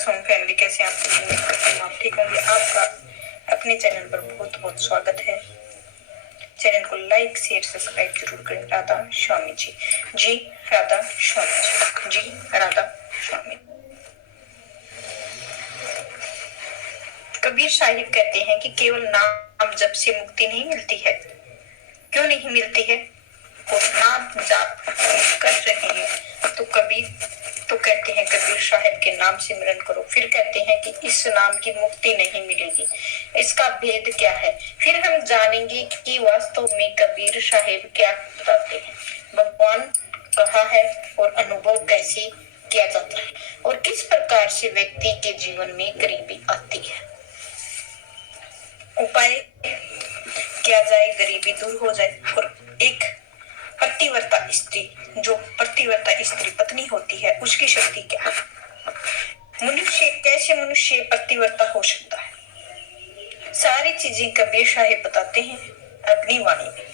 Song family, कैसे आप ठीक होंगे। आपका अपने चैनल पर बहुत बहुत स्वागत है। चैनल को लाइक शेयर सब्सक्राइब जरूर करें। राधा स्वामी जी, जी राधा स्वामी जी, जी राधा स्वामी। कबीर साहिब कहते हैं कि केवल नाम जप से मुक्ति नहीं मिलती है। क्यों नहीं मिलती है? वो नाम जाप कर रहे हैं तो कबीर तो कहते हैं कबीर साहब के नाम सिमरन करो। फिर कहते हैं कि इस नाम की मुक्ति नहीं मिलेगी। इसका भेद क्या है? फिर हम जानेंगे कि वास्तव में कबीर साहब क्या बताते हैं, भगवान कहा है और अनुभव कैसे किया जाता है और किस प्रकार से व्यक्ति के जीवन में गरीबी आती है। उपाय किया जाए, गरीबी दूर हो जाए। और एक पतिव्रता स्त्री, जो पतिव्रता स्त्री पत्नी होती है, उसकी शक्ति क्या है? मनुष्य पतिव्रता हो सकता है? सारी चीजें कबीर साहिब बताते हैं अपनी वाणी में।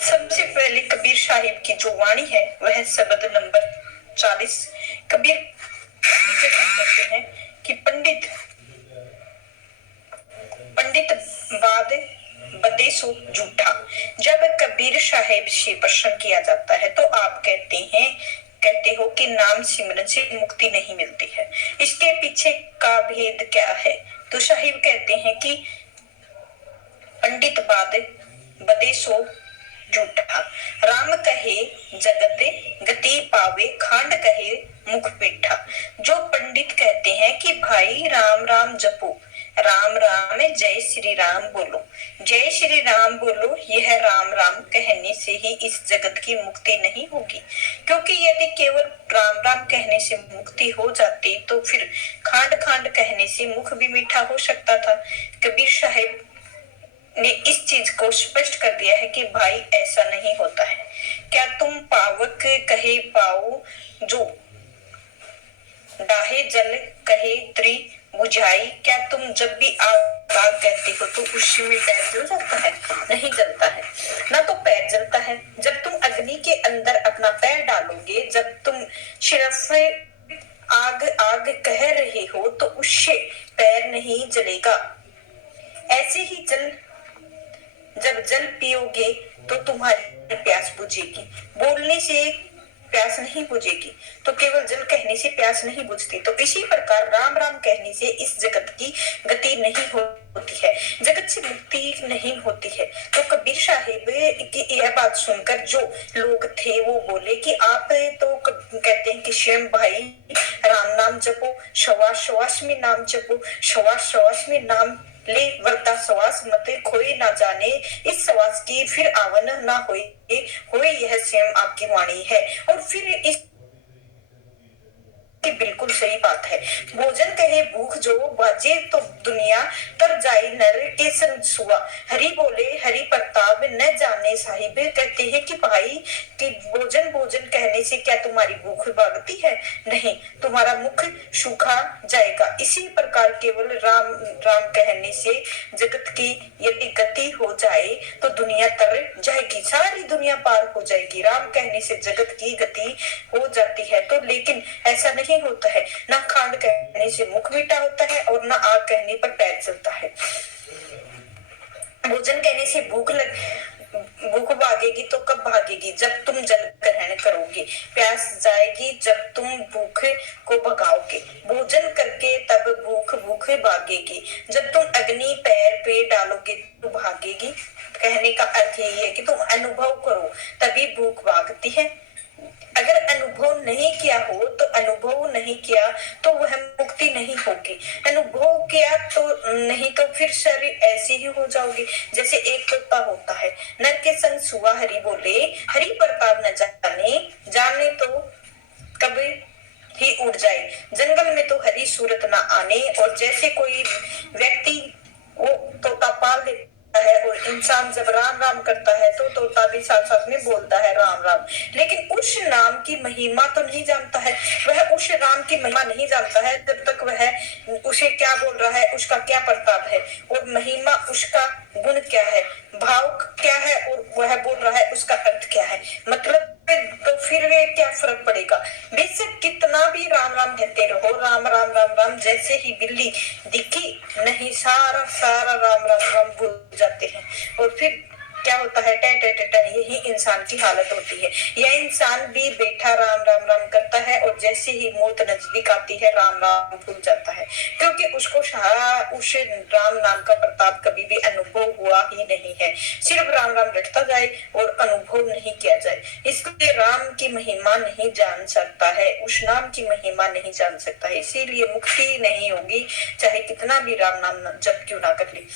सबसे पहले कबीर साहिब की जो वाणी है वह शब्द नंबर 40। कबीर कहते हैं कि पंडित बाद बदे सो झूठा। जब कबीर साहिब से प्रश्न किया जाता है तो आप कहते हो कि नाम सिमरन से मुक्ति नहीं मिलती है, इसके पीछे का भेद क्या है? तो साहिब कहते हैं कि पंडित बाद बदे सो झूठा, राम कहे जगत गति पावे, खांड कहे मुख पीठा। जो पंडित कहते हैं कि भाई राम राम जपो, राम राम जय श्री राम बोलो, जय श्री राम बोलो, यह राम राम कहने से ही इस जगत की मुक्ति नहीं होगी। क्योंकि यदि केवल राम राम कहने से मुक्ति हो जाती तो फिर खांड खांड कहने से मुख भी मीठा हो सकता था। कबीर साहिब ने इस चीज को स्पष्ट कर दिया है कि भाई ऐसा नहीं होता है। क्या तुम पावक कहे पाओ, जो डाहे जल कहे त्रि बुझाई। क्या तुम जब भी आग आग कहते हो तो उसमें पैर जल जाता है? नहीं जलता है। ना तो पैर जलता है। जब तुम अग्नि के अंदर अपना पैर डालोगे, जब तुम सिर्फ आग आग कह रहे हो तो उससे पैर नहीं जलेगा। ऐसे ही जब जल पियोगे तो तुम्हारी प्यास बुझेगी। बोलने से प्यास नहीं बुझेगी तो केवल जल कहने से प्यास नहीं बुझती। तो इसी प्रकार राम राम कहने से इस जगत की गति नहीं होती है, जगत से मुक्ति नहीं होती है। तो कबीर साहिब की यह बात सुनकर जो लोग थे वो बोले कि आप तो कहते हैं कि स्वयं भाई राम नाम जपो, श्वास श्वास में नाम जपो, श्वास श्वास में नाम ले, वरदा श्वास मत खोए ना जाने, इस श्वास की फिर आवन ना होए यह स्वयं आपकी वाणी है। और फिर इस बिल्कुल सही बात है। भोजन कहे भूख जो, बाजे तो दुनिया तर जाए नर के संसुआ। हरि बोले हरि प्रताप न जाने साहिब। कहते हैं कि भाई कि भोजन भोजन कहने से क्या तुम्हारी भूख भागती है? नहीं, तुम्हारा मुख सूखा जाएगा। इसी प्रकार केवल राम राम कहने से जगत की यदि गति हो जाए तो दुनिया तर जाएगी, सारी दुनिया पार हो जाएगी। राम कहने से जगत की गति हो जाती है। तो लेकिन ऐसा नहीं होता है। ना खांड कहने से मुख मीठा होता है और ना आग कहने पर पैर जलता है। भोजन कहने से भूख भागेगी तो कब भागेगी? जब तुम जल ग्रहण करोगे। प्यास जाएगी जब तुम भूख को भगाओगे। भोजन करके तब भूख भागेगी। जब तुम अग्नि पैर पे डालोगे तो भागेगी। कहने का अर्थ यही है कि तुम अनुभव करो तभी भूख भागती है। अगर अनुभव नहीं किया हो तो अनुभव नहीं किया तो वह मुक्ति नहीं होगी। अनुभव किया तो नहीं तो फिर शरीर ऐसे ही हो जाओगे जैसे एक तोता होता है। नर के संग सुआ हरि बोले, हरि प्रताप न जाने तो कभी ही उड़ जाए। जंगल में तो हरी सूरत ना आने। और जैसे कोई व्यक्ति वो तोता पाल लेता है और इंसान जब राम राम करता है तो तोता भी साथ साथ में बोलता है राम राम, लेकिन उस नाम की महिमा तो नहीं जानता है। वह उस राम की महिमा नहीं जानता है जब तक वह उसे क्या बोल रहा है, उसका क्या प्रताप है और महिमा उसका गुण क्या है, भाव क्या है और वह बोल रहा है उसका अर्थ क्या है। मतलब तो फिर वे क्या फर्क पड़ेगा? बेशक कितना भी राम राम कहते और राम राम राम राम जैसे ही बिल्ली दिखी नहीं सारा सारा राम राम राम भूल जाते हैं। और फिर क्या होता है, टे टे टे टे, यही इंसान की हालत होती है। यह इंसान भी बैठा राम राम राम करता है और जैसे ही मौत नजदीक आती है राम राम भूल जाता है, क्योंकि उसको उस राम नाम का प्रताप कभी भी अनुभव हुआ ही नहीं है। सिर्फ राम राम रटता जाए और अनुभव नहीं किया जाए, इसलिए राम की महिमा नहीं जान सकता है, उस नाम की महिमा नहीं जान सकता है, इसीलिए मुक्ति नहीं होगी चाहे कितना भी राम नाम जप क्यों ना कर ले।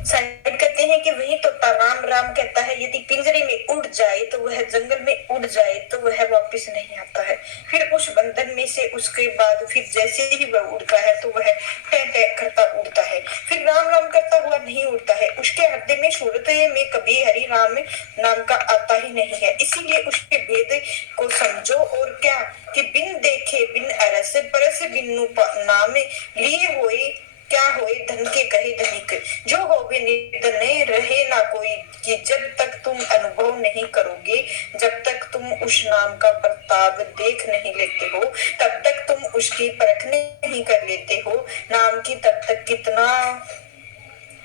साहिब कहते हैं कि वही तो राम राम कहता है, यदि पिंजरे में उड़ जाए तो वह जंगल में उड़ जाए तो वह वापस नहीं आता है। फिर उस बंधन में से उसके बाद फिर जैसे ही वह उड़ता है तो वह टह टह करता उड़ता है, फिर राम राम करता हुआ नहीं उड़ता है। उसके हृदय में सूरत में कभी हरि राम नाम का आता ही नहीं है। इसीलिए उसके भेद को समझो और क्या कि बिन देखे बिन अरस परस बिनु नाम लिए हुए क्या होए धन के कहे धनिक, जो होवे निर्धन रहे ना कोई, कि जब तक तुम अनुभव नहीं करोगे, जब तक तुम उस नाम का प्रताप देख नहीं लेते हो, तब तक तुम उसकी परख नहीं कर लेते हो नाम की, तब तक कितना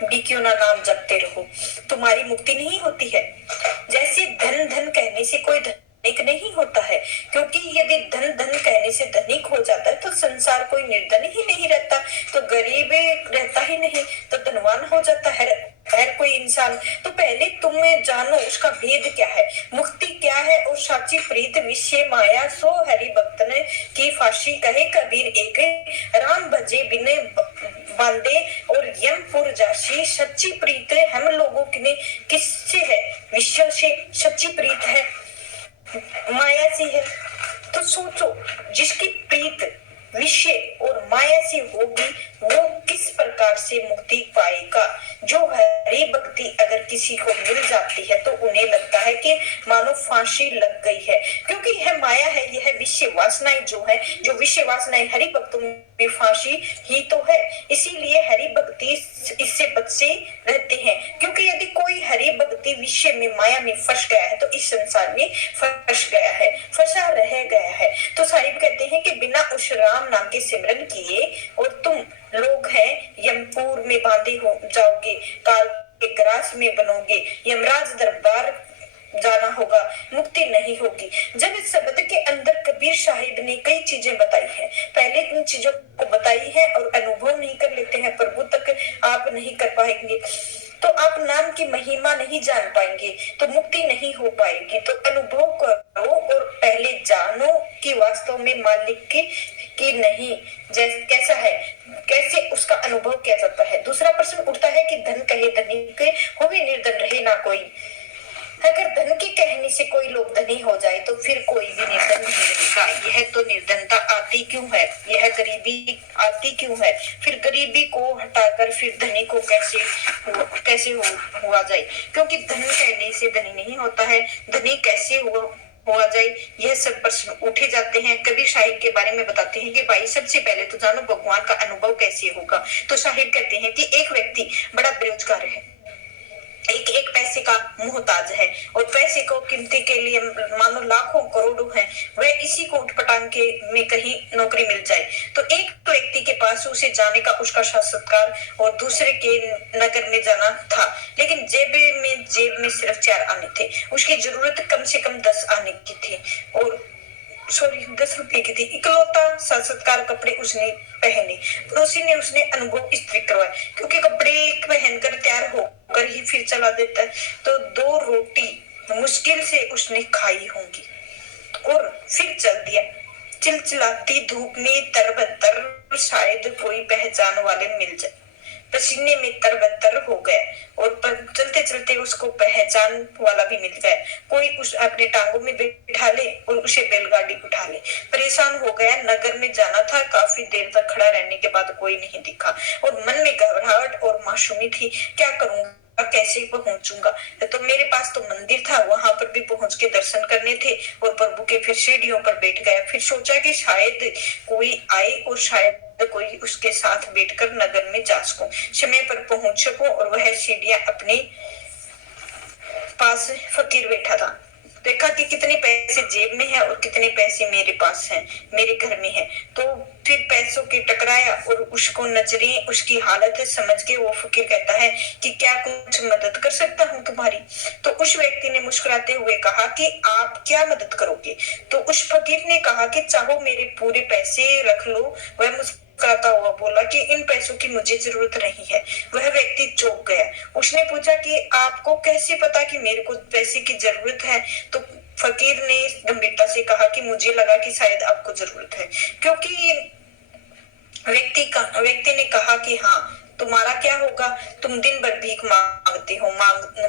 भी क्यों ना नाम जपते रहो, तुम्हारी मुक्ति नहीं होती है। जैसे धन धन कहने से कोई धनिक नहीं होता है, क्योंकि यदि धन धन कहने से धनिक हो जाता है तो संसार कोई निर्धन ही नहीं रहता, तो गरीब रहता ही नहीं, तो धनवान हो जाता है हर कोई इंसान। तो पहले तुम्हें जानो उसका भेद क्या है, मुक्ति क्या है और साची प्रीत विषय माया, सो हरि भक्त ने की फांसी कहे कबीर एक, राम भजे बिने बांधे और यमपुर जासी, सच्ची प्रीत हम लोगों की किससे है, विश्व से सच्ची प्रीत है माया से है। तो सोचो जिसकी प्रीत विषय और माया से होगी वो किस प्रकार से मुक्ति पाएगा। जो हरि भक्ति अगर किसी को मिल जाती है तो उन्हें लगता है कि मानो फांसी लग गई है, क्योंकि यह माया है, यह विषय वासनाएं जो है, जो विषय वासनाएं हरि भक्तों में फांसी ही तो है। इसीलिए हरि भक्ति इससे बचे रहते हैं, क्योंकि यदि कोई हरि भक्ति विषय में माया में फंस गया है तो इस संसार में फंस गया है, फंसा रह गया है। तो साहिब कहते हैं कि बिना उस राम नाम के सिमरन किए और तुम लोग हैं यमपुर में बांधे हो जाओगे, काल के ग्रास में बनोगे, यमराज दरबार जाना होगा, मुक्ति नहीं होगी। जब इस शब्द के अंदर कबीर साहिब ने कई चीजें बताई है, पहले इन चीजों को बताई है और अनुभव नहीं कर लेते हैं, प्रभु तक आप नहीं कर पाएंगे तो आप नाम की महिमा नहीं जान पाएंगे, तो मुक्ति नहीं हो पाएगी। तो अनुभव करो और पहले जानो कि वास्तव में मालिक की नहीं जैसे कैसा है, कैसे उसका अनुभव किया जाता है। दूसरा प्रश्न उठता है कि धन कहे धनिक होवे निर्धन रहे ना कोई। अगर धन के कहने से कोई लोग धनी हो जाए तो फिर कोई भी निर्धन नहीं रहेगा। यह तो निर्धनता आती क्यों है, यह गरीबी आती क्यों है, फिर गरीबी को हटाकर फिर धनी को कैसे हुआ जाए, क्योंकि धन कहने से धनी नहीं होता है, धनी कैसे हुआ जाए, यह सब प्रश्न उठे जाते हैं। कबीर साहिब के बारे में बताते हैं कि भाई सबसे पहले तो जानो भगवान का अनुभव कैसे होगा। तो साहिब कहते हैं कि एक व्यक्ति बड़ा बेरोजगार है, एक पैसे का मोहताज है और पैसे को कीमती के लिए मानो लाखों करोड़ों है, वह इसी को उठपटांग के में कहीं नौकरी मिल जाए तो एक व्यक्ति के पास उसे जाने का उसका साक्षात्कार और दूसरे के नगर में जाना था, लेकिन जेब में सिर्फ 4 आने थे, उसकी जरूरत कम से कम 10 आने की थी और 10 रुपए की थी। इकलौता साक्षात्कार कपड़े उसने पहने, पड़ोसी ने उसने अनुभव स्त्री करवाया, क्योंकि कपड़े पहनकर तैयार होकर ही फिर चला देता है, तो 2 रोटी मुश्किल से उसने खाई होंगी और फिर चल दिया। चिलचिलाती धूप में तरबतर शायद कोई पहचान वाले मिल जाए, पसीने में तरबतर हो गया और चलते चलते उसको पहचान वाला भी मिल गया, कोई उस अपने टांगों में बिठा ले और उसे बैलगाड़ी उठा ले। परेशान हो गया, नगर में जाना था, काफी देर तक खड़ा रहने के बाद कोई नहीं दिखा और मन में घबराहट और मासूमी थी, क्या करूंगा, कैसे पहुंचूंगा। तो मेरे पास तो मंदिर था, वहां पर भी पहुंच के दर्शन करने थे और प्रभु के फिर सीढ़ियों पर बैठ गया। फिर सोचा कि शायद कोई आए और शायद कोई उसके साथ बैठकर नगर में जा सकूं, समय पर पहुंच सकूं। और वह सीढ़ियां अपने पास फकीर बैठा था, देखा कि कितने पैसे जेब में है और कितने पैसे मेरे पास हैं, मेरे घर में है। तो फिर पैसों के टकराया और उसको नजरें उसकी हालत समझ के वो फकीर कहता है कि क्या कुछ मदद कर सकता हूँ तुम्हारी। तो उस व्यक्ति ने मुस्कुराते हुए कहा कि आप क्या मदद करोगे। तो उस फकीर ने कहा कि चाहो मेरे पूरे पैसे रख लो। वह मुस्कुराता हुआ बोला कि इन पैसों की मुझे जरूरत नहीं है। वह व्यक्ति चौंक गया। उसने पूछा कि आपको कैसे पता कि मेरे को पैसे की जरूरत है। तो फकीर ने गंभीरता से कहा कि मुझे लगा कि शायद आपको जरूरत है, क्योंकि व्यक्ति ने कहा कि हाँ, तुम्हारा क्या होगा, तुम दिन भर भीख मांगते हो,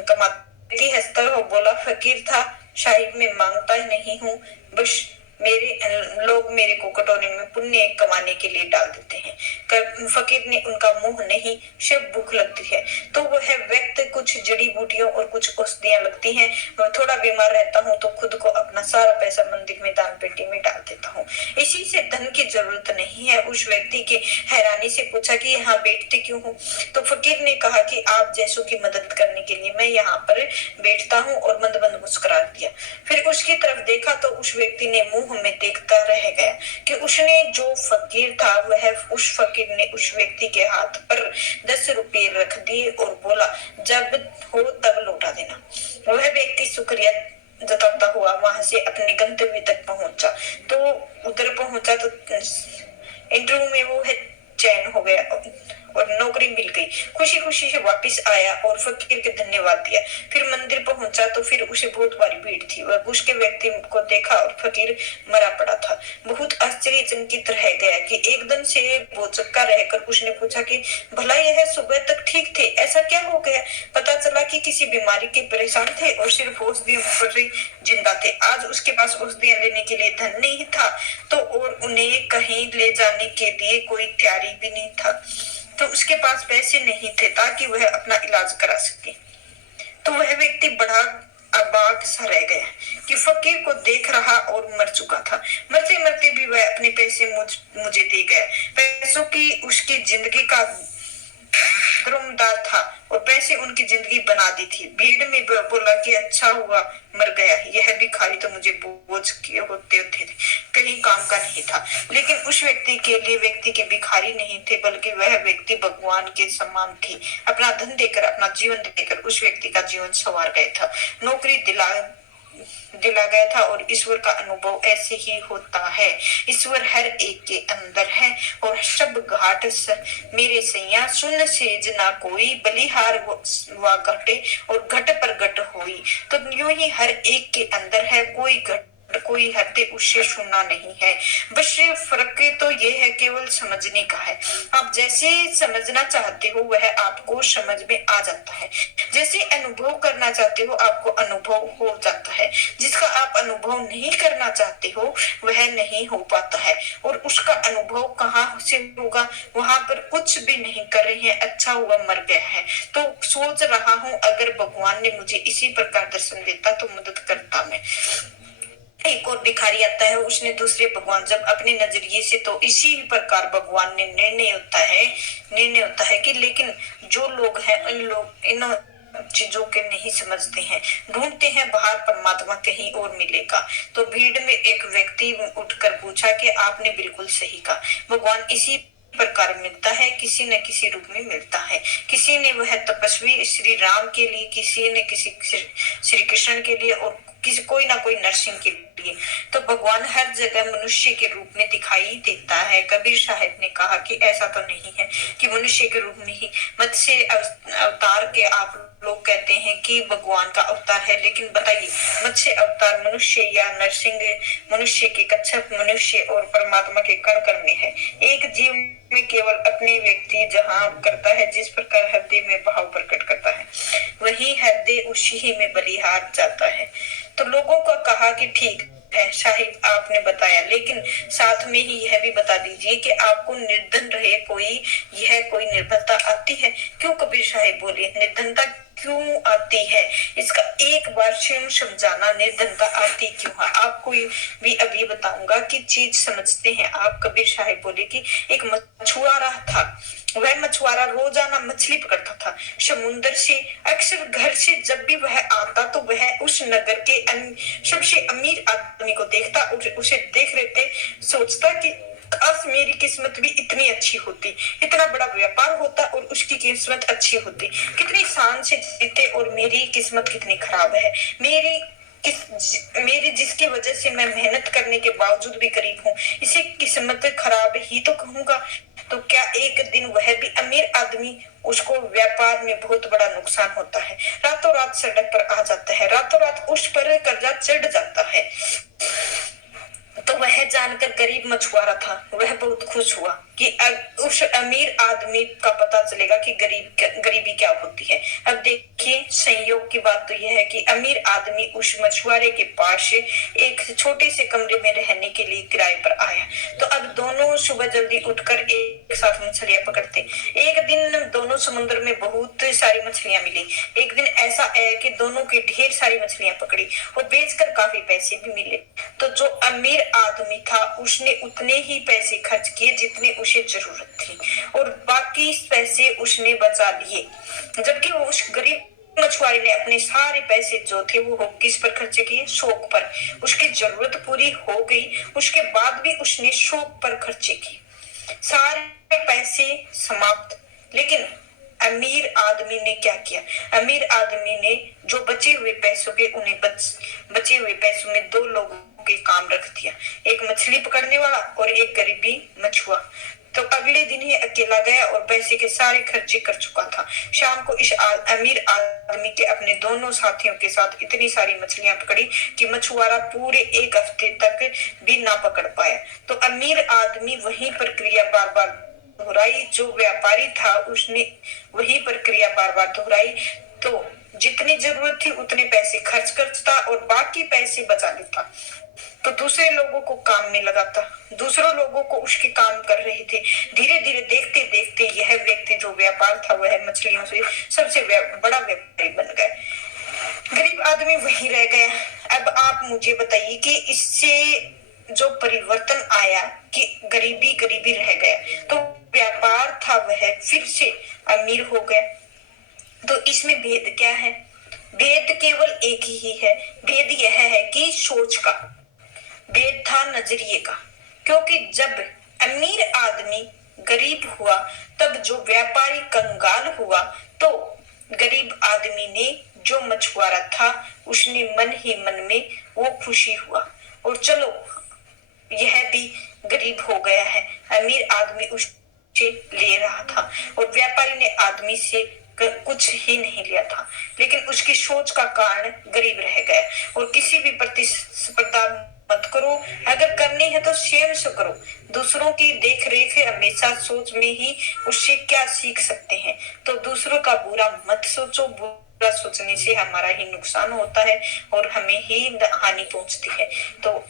कमाती हंसता हो बोला, फकीर था साहिब, मैं मांगता ही नहीं हूँ, बस लोग मेरे को कटोरे में पुण्य कमाने के लिए डाल देते हैं। फकीर ने उनका मुंह नहीं, सिर्फ भूख लगती है। तो वह व्यक्ति कुछ जड़ी बूटियों और कुछ औषधियां लगती हैं। मैं थोड़ा बीमार रहता हूँ तो खुद को अपना सारा पैसा मंदिर में दान पेटी में डाल देता हूँ, इसी से धन की जरूरत नहीं है। उस व्यक्ति के हैरानी से पूछा कि यहाँ बैठते क्यों हो। तो फकीर ने कहा कि आप जैसों की मदद करने के लिए मैं यहाँ पर बैठता हूँ, और मंद मंद मुस्कुरा दिया। फिर उसकी तरफ देखा तो उस व्यक्ति ने मुंह में देखता रह गया कि उसने जो फकीर था वह उस फकीर ने उस व्यक्ति के हाथ पर 10 रुपए रख दिए और बोला, जब हो तब लौटा देना। वह व्यक्ति शुक्रिया जताता हुआ वहां से अपने गंतव्य तक पहुंचा। तो उधर पहुंचा तो इंटरव्यू में वो है चैन हो गया और नौकरी मिल गई। खुशी खुशी से वापस आया और फकीर के धन्यवाद दिया। फिर मंदिर पहुंचा तो फिर उसे बहुत भारी भीड़ थी। वह उसके व्यक्ति को देखा और फकीर मरा पड़ा था। बहुत आश्चर्यचकित रह गया कि एकदम से भौचक्का रहकर उसने पूछा कि भला यह सुबह तक ठीक थे, ऐसा क्या हो गया। पता चला कि किसी बीमारी के परेशान थे और सिर्फ औषधियों पर जिंदा थे। आज उसके पास औषधियां लेने के लिए धन नहीं था तो और उन्हें कहीं ले जाने के लिए कोई तैयारी भी नहीं था। तो उसके पास पैसे नहीं थे ताकि वह अपना इलाज करा सके। तो वह व्यक्ति बड़ा अबाक सा रह गया कि फकीर को देख रहा और मर चुका था। मरते मरते भी वह अपने पैसे मुझे दे गया। पैसों की उसकी जिंदगी का धर्मदार था और पैसे उनकी जिंदगी बना दी थी। भीड़ में बोला कि अच्छा हुआ मर गया, यह भिखारी तो मुझे बोझ के होते थे, कहीं काम का नहीं था। लेकिन उस व्यक्ति के लिए व्यक्ति के भिखारी नहीं थे, बल्कि वह व्यक्ति भगवान के समान थे। अपना धन देकर, अपना जीवन देकर उस व्यक्ति का जीवन संवार गया था, नौकरी दिला गया था। और ईश्वर का अनुभव ऐसे ही होता है। ईश्वर हर एक के अंदर है और सब घाट मेरे सैया सुन सेज ना कोई, बलिहार व घटे और घट पर घट होई। तो यूं ही हर एक के अंदर है, कोई घट कोई हद उससे सुनना नहीं है। बस फर्क तो ये है, केवल समझने का है। आप जैसे समझना चाहते हो वह आपको समझ में आ जाता है, जैसे अनुभव करना चाहते हो आपको अनुभव हो जाता है। जिसका आप अनुभव नहीं करना चाहते हो वह नहीं हो पाता है। और उसका अनुभव कहाँ से होगा, वहां पर कुछ भी नहीं कर रहे हैं, अच्छा हुआ मर गया है। तो सोच रहा हूँ अगर भगवान ने मुझे इसी प्रकार दर्शन देता तो मदद करता मैं। एक और भिखारी आता है, उसने दूसरे भगवान जब अपने नजरिए से, तो इसी प्रकार भगवान ने निर्णय होता है कि लेकिन जो लोग हैं इन चीजों के नहीं समझते हैं, ढूंढते हैं बाहर परमात्मा कहीं और मिलेगा। तो भीड़ में एक व्यक्ति उठकर पूछा कि आपने बिल्कुल सही कहा, भगवान इसी प्रकार मिलता है, किसी न किसी रूप में मिलता है। किसी ने वह तपस्वी श्री राम के लिए, किसी ने किसी श्री कृष्ण के लिए और किसी कोई ना कोई नरसिंह के लिए। तो भगवान हर जगह मनुष्य के रूप में दिखाई देता है। कबीर साहब ने कहा कि ऐसा तो नहीं है कि मनुष्य के रूप में ही। मत्स्य अवतार के आप लोग कहते हैं कि भगवान का अवतार है, लेकिन बताइए मत्स्य अवतार मनुष्य या नरसिंह मनुष्य के कच्छप मनुष्य और परमात्मा के कण कण में है। एक जीव में केवल अपने व्यक्ति जहाँ करता है, जिस प्रकार हृदय में भाव प्रकट करता है वही हृदय उसी ही में बलिहार जाता है। तो लोगों को कहा कि ठीक है साहिब आपने बताया, लेकिन साथ में ही यह भी बता दीजिए कि आपको निर्धन रहे कोई निर्भरता आती है। क्यों? कबीर साहिब बोले, निर्धनता क्यों आती है, इसका एक बार स्वयं समझाना, निर्धनता आती क्यों है। आपको भी अभी बताऊंगा कि चीज समझते हैं आप। कबीर साहिब बोले कि एक मछुआरा था, वह मछुआरा रोजाना मछली पकड़ता था समुद्र से। अक्सर घर से जब भी वह आता तो वह उस नगर के सबसे अमीर आदमी को देखता और उसे देख रहते सोचता कि काश मेरी किस्मत भी इतनी अच्छी होती, इतना बड़ा व्यापार होता और उसकी किस्मत अच्छी होती, कितनी शान से जीते और मेरी किस्मत कितनी खराब है। मेरी जिसकी वजह से मैं मेहनत करने के बावजूद भी गरीब हूँ, इसे किस्मत खराब ही तो कहूंगा। तो क्या एक दिन वह भी अमीर आदमी, उसको व्यापार में बहुत बड़ा नुकसान होता है, रातों रात सड़क पर आ जाता है, रातों रात उस पर कर्जा चढ़ जाता है। तो वह जानकर गरीब मछुआरा था, वह बहुत खुश हुआ कि उस अमीर आदमी का पता चलेगा कि गरीबी क्या होती है। अब देखिए संयोग की बात तो यह है कि अमीर आदमी उस मछुआरे के पास एक छोटे से कमरे में रहने के लिए किराए पर आया। तो अब दोनों सुबह जल्दी उठकर एक साथ मछलियां पकड़ते। एक दिन दोनों समुद्र में बहुत सारी मछलियां मिली। एक दिन ऐसा आया कि दोनों की ढेर सारी मछलियां पकड़ी और बेचकर काफी पैसे भी मिले। तो जो अमीर आदमी था उसने उतने ही पैसे खर्च किए जितने उसे जरूरत थी और बाकी पैसे उसने बचा लिए। जबकि वो उस गरीब मछुआरे ने अपने सारे पैसे जो थे वो किस पर खर्चे किए, शौक पर। उसकी जरूरत पूरी हो गई, उसके बाद भी उसने शौक पर खर्चे किए, सारे पैसे समाप्त। लेकिन अमीर आदमी ने क्या किया, अमीर आदमी ने जो बचे हुए पैसों के उन्हें बचे हुए पैसों में दो लोगों के काम रख दिया, एक मछली पकड़ने वाला और एक गरीबी मछुआ। तो अगले दिन ही अकेला गया और पैसे के सारे खर्चे कर चुका था। शाम को इस अमीर आदमी के अपने दोनों साथियों के साथ इतनी सारी मछलियां पकड़ी कि मछुआरा पूरे एक हफ्ते तक भी ना पकड़ पाया। तो अमीर आदमी वही प्रक्रिया बार बार दोहराई, जो व्यापारी था उसने वही प्रक्रिया बार बार दोहराई। तो जितनी जरूरत थी उतने पैसे खर्च करता और बाकी पैसे बचा लेता। तो दूसरे लोगों को काम में लगाता, दूसरों लोगों को उसके काम कर रहे थे। धीरे धीरे देखते देखते यह व्यक्ति जो व्यापार था वह मछलियों से सबसे बड़ा व्यापारी बन गया, गरीब आदमी वही रह गया। अब आप मुझे बताइए कि इससे जो परिवर्तन आया कि गरीबी गरीबी रह गया, तो व्यापार था वह फिर से अमीर हो गया। तो इसमें भेद क्या है, भेद केवल एक ही है, भेद यह है कि सोच का, भेद था नजरिए का। क्योंकि जब अमीर आदमी गरीब हुआ तब जो व्यापारी कंगाल हुआ, तो गरीब आदमी ने जो मछुआरा था उसने मन ही मन में वो खुशी हुआ और चलो यह भी गरीब हो गया है। अमीर आदमी उससे ले रहा था और व्यापारी ने आदमी से कुछ ही नहीं लिया था, लेकिन उसकी सोच का कारण गरीब रह गया। और किसी भी प्रतिस्पर्धा मत करो, अगर करनी है तो स्वयं से करो। दूसरों की देख रेख हमेशा सोच में ही उससे क्या सीख सकते हैं। तो दूसरों का बुरा मत सोचो, बुरा सोचने से हमारा ही नुकसान होता है और हमें ही हानि पहुंचती है। तो